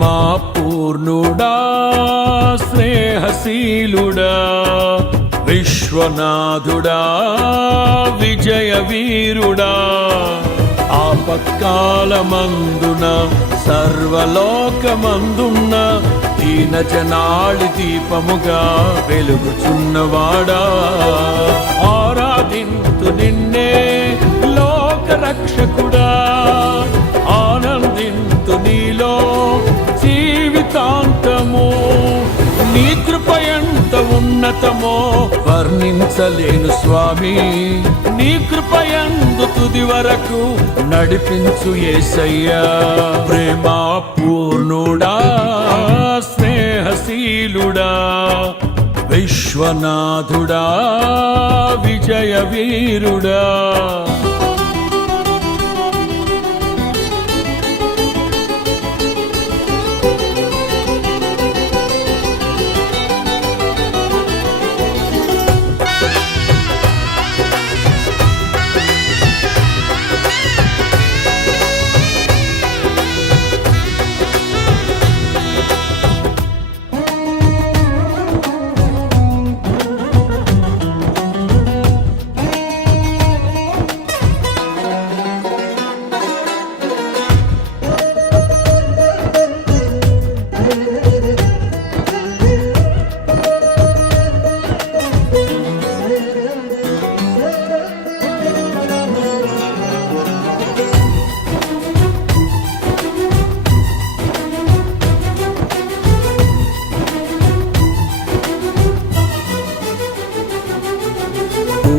ప్రేమా పూర్ణుడా స్నేహశీలుడా విశ్వనాథుడా విజయ వీరుడా ఆపత్కాలమందున సర్వలోకమందున్న ఈ జనాళి దీపముగా వెలుగుచున్నవాడా. ఎంత ఉన్నతమో వర్ణించలేను స్వామి. నీ కృప ఎందు తుది వరకు నడిపించు ఏసయ్యా. ప్రేమా పూర్ణుడా స్నేహశీలుడా విశ్వనాథుడా విజయ వీరుడా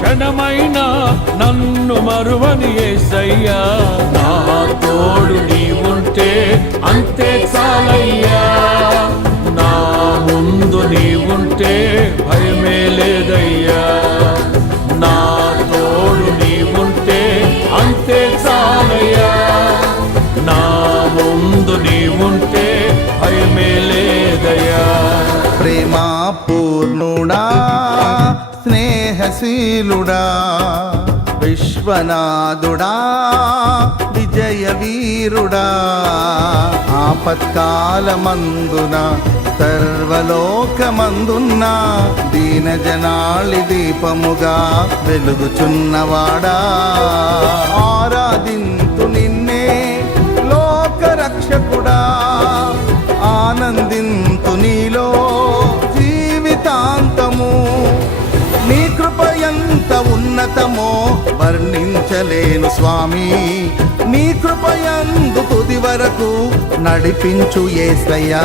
క్షణమైన నన్ను మరువని ఏసయ్యా. నా తోడు నీవుంటే అంతే చాలయ్యా. నా ముందు నీవుంటే భయమే లేదయ్యా. స్నేహశీలుడా విశ్వనాథుడా విజయ వీరుడా ఆపత్కాలమందున సర్వలోకమందున్న దీన జనాళి దీపముగా వెలుగుచున్నవాడా. ఆరాధింతు నిన్నే లోకరక్షకుడా ఆనందింతు నీలో ఉన్నతమో వర్ణించలేను స్వామి. నీ కృపయందు తుది వరకు నడిపించు ఏసయ్యా.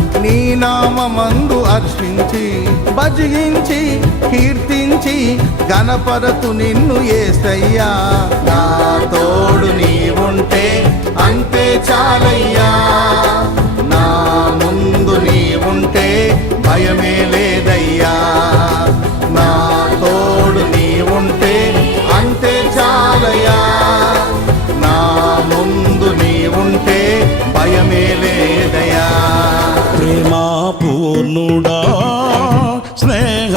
నీ నామందు అర్చించి భజించి కీర్తించి గణపరతు నిన్ను ఏసయ్యా. నా తోడు నీవుంటే అంతే చాలయ్యా.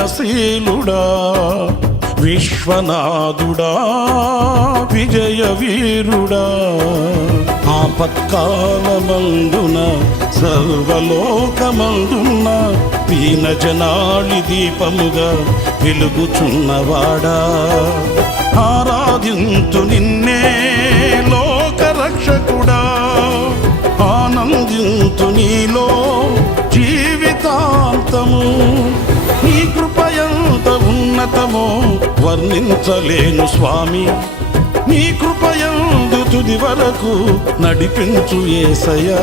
స్నేహశీలుడా విశ్వనాథుడా విజయ వీరుడా ఆపత్కాలమందున సర్వలోకమందున్న పీన జనాళి దీపముగా వెలుగుచున్నవాడా. ఆరాధింతు నిన్నే లోకరక్షకుడా. ఆనందింతు నీలో జీవితాంతము నీ కృపయంత ఉన్నతమో వర్ణించలేను స్వామి. నీ కృపయందు తుది వరకు నడిపించు ఏసయ్యా.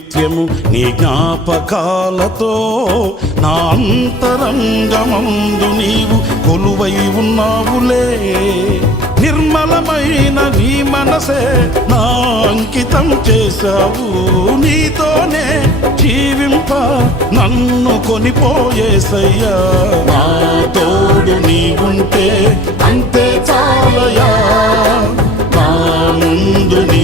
నిత్యము నీ జ్ఞాపకాలతో నా అంతరంగమందు నీవు కొలువై ఉన్నావులే. నిర్మలమైన నీ మనసే నా అంకితం చేశావు నీతోనే. జీవింప నన్ను కొనిపోయేసయ్యా. నా తోడు నీవుంటే అంతే చాలయా నా ముందు నీ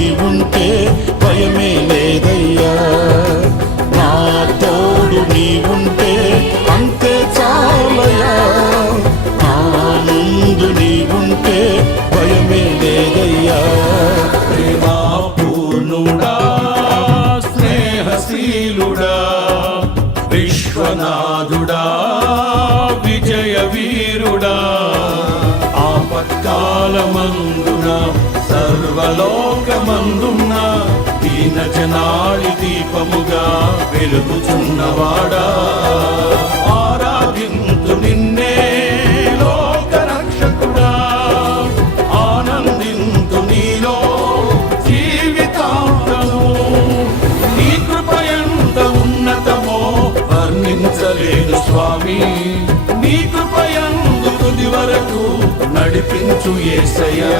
ఆపత్కాలమందున సర్వలోకమందున దీన జనాళి దీపముగా వెలుగుచున్నవాడా ఆరాధింతు నిన్నే నడిపించు ఏసయ్యా.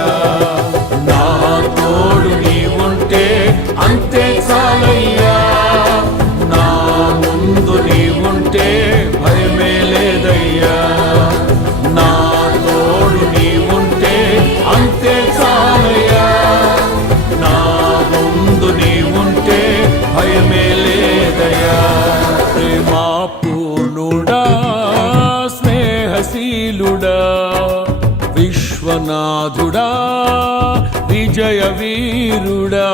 నా తోడు నీవు జయ వీరుడా